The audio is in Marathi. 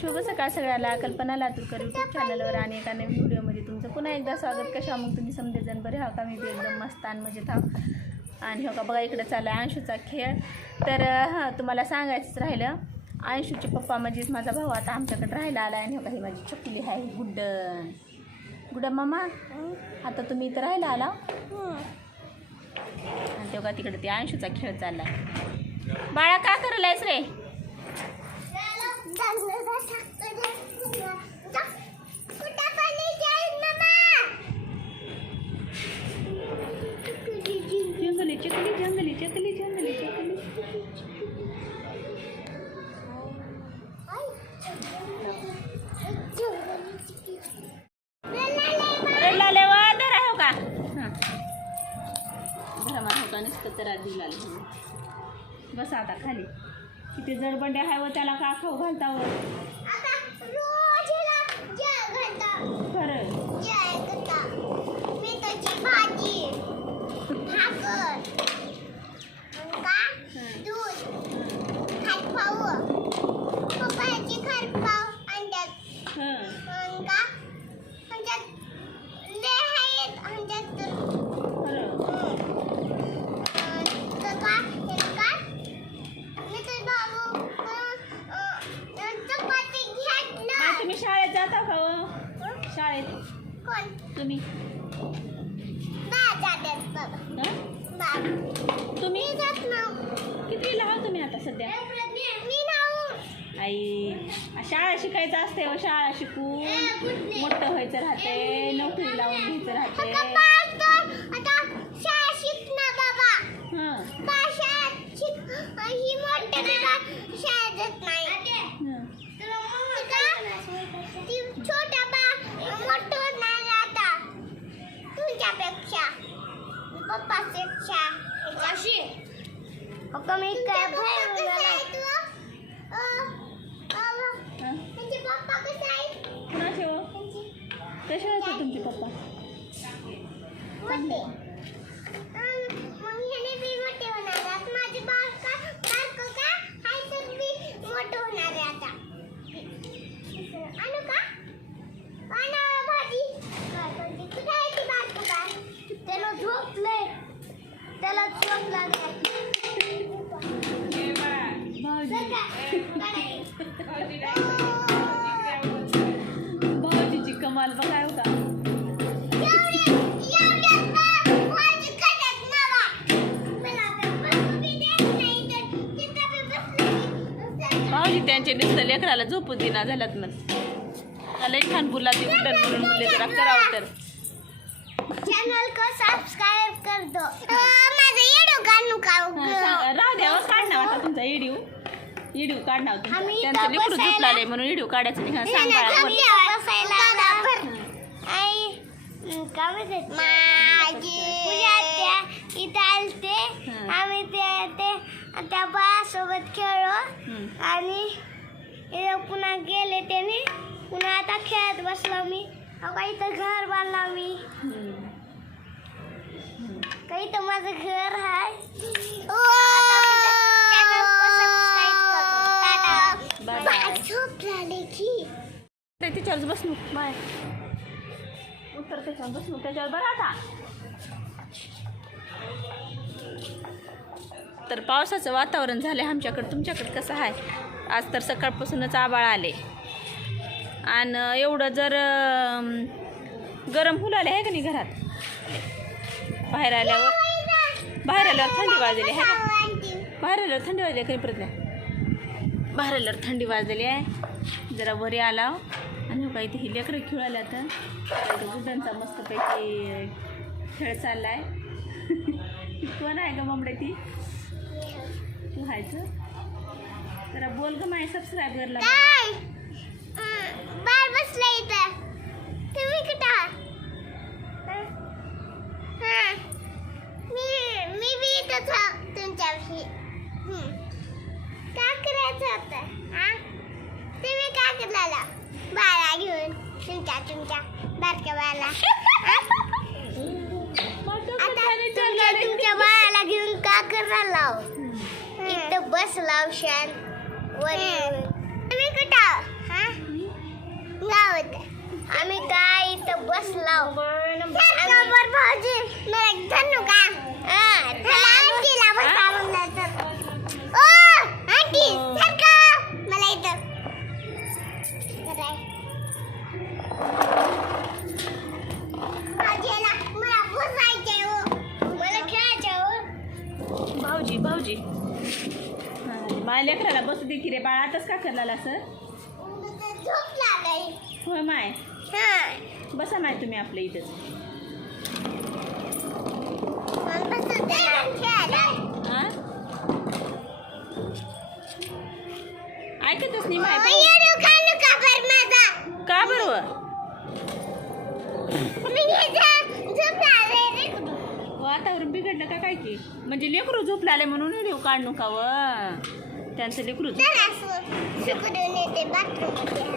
शुभ सकाळ सगळ्याला. कल्पना लातूरकर यूट्यूब चॅनलवर आणि एका नवीन व्हिडिओमध्ये तुमचं पुन्हा एकदा स्वागत. कशा मग तुम्ही समजेजण बरे हा का? मी बी एकदम मस्त आणि मजेत आहो. आणि हो का बघा इकडे चालला आहे अंशूचा खेळ. तर हां तुम्हाला सांगायचंच राहिलं, अंशूचे पप्पा म्हणजेच माझा भाऊ आता आमच्याकडे राहायला आला आहे. आणि हो का ही माझी चकुली आहे गुड्डन. गुड्डा मामा आता तुम्ही इथं राहायला आला आणि तेव्हा तिकडे ते अंशूचा खेळ चालला आहे. बाळा का करायलायस रे? जंगली चकली जंगली चकली जंगली चकली. रडलाले वा धरा हो का? धरा मला हो का नुसतं तर दिला. बस आता खाली. किती जडबंडे आहे व त्याला का खाऊ घालता व खरं तुम्ही शाळेत जाता का हो? शाळेत तुम्ही तुम्ही किती लहान तुम्ही आता सध्या? आई शाळा शिकायचं असते व शाळा शिकून मोठं व्हायचं राहते, नोकरी लावून घ्यायचं राहते. कसे होते तुमचे पप्पा? भाऊजीची कमाल बघाय होता. भाऊजी त्यांच्या नुसतं लेकराला झोपू दिना झाल्यात मग लई छान बोलला ती उड्डण म्हणून बोलले जरा करावं तर चॅनल को सबस्क्राइब कर दो. माझा व्हिडिओ काढू का? राहू द्या काढणार वाटतं तुमचा व्हिडिओ काढणार त्यांचं लेकरू झोपलाले म्हणून व्हिडिओ काढायचं नाही. सांग बाळा बोल. आम्ही त्या बाळासोबत खेळलो आणि पुन्हा गेले त्याने. पुन्हा आता खेळत बसलो मी. इथं घर बांधला मी. काही तर माझं घर आहे. त्याच्यावर बसू बाय उत्तर त्याच्यावर बसू त्याच्यावर बरं. आता तर पावसाचं वातावरण झालं आहे आमच्याकडं. तुमच्याकडं कसं आहे? आज तर सकाळपासूनच आभाळ आले आणि एवढं जर गरम फुलाले आहे का नाही घरात. बाहेर आल्यावर थंडी वाजलेली आहे का? बाहेर आल्यावर थंडी वाजली काही परत नाही. बाहेर आल्यावर थंडी वाजलेली आहे. जरा वरी आला आणि काही ते ही लेकरं खेळायला तर गुड्डांचा मस्तपैकी खेळ चालला आहे. कोण आहे का ममडे ती? तू व्हायचं जरा बोल ग माय सबस्क्राईब करला. बाळ बसला इथं. तुम्ही कुठं? मी बी इथंच तुमच्याशी. काय करायचं होतं? तुम्ही काय करायला बाळा घेऊन तुमच्या बारक्या बाळाला? तुमच्या बाळाला घेऊन का करायला? इथं बस लावशान वर. तुम्ही कुठं? आम्ही काय इथं बसलो बरोबर भाऊजी मला धन्यू का आंटीला बसा म्हणलं तर ओ आंटी सरका मला इथं भाऊजीला मला बसायचंय हो मला खेळायचंय हो भाऊजी भाऊजी माझ्या लेकराला बसू दे की रे बाळा आताच का करला सर झोप लागली होय माय हां बसा माय तुम्ही आपल्या इथंच हा ऐकतच नाही माय का बरोबर वातावरण बिघडलं का काय की म्हणजे लेकरू झोपलं आले म्हणून व्हिडिओ काढू का व त्यांचं लेकरू बाथरूम